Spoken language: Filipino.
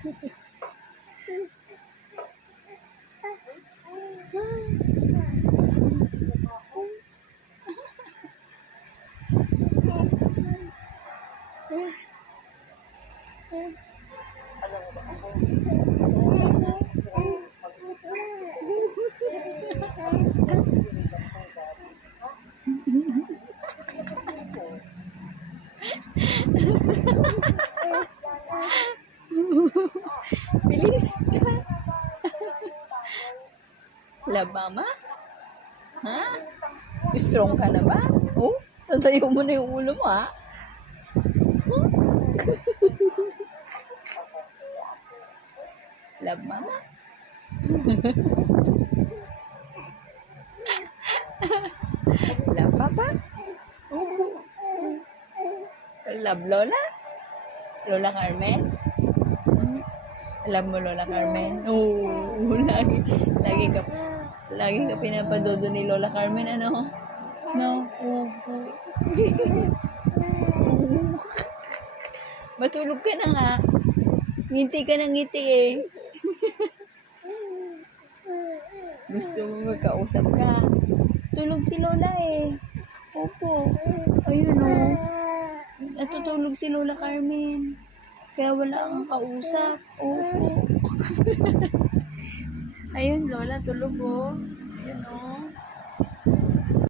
Alam mo ba ako? Bilis. Love mama? Ha? Strong ka na ba? Oh, tatayo mo na yung ulo mo, ha? Love mama? Love papa? Love lola? Lola Carmen? Alam mo Lola Carmen? Oo, lagi ka pinapadodo ni Lola Carmen, ano? No, oo. Matulog ka na nga. Ngiti ka ng ngiti eh. Gusto mo magkausap ka. Tulog si Lola eh. Opo. Ayun o. Natutulog si Lola Carmen. Kaya wala kang kausap. Opo. Ayun Lola, tulog o. Ayun o.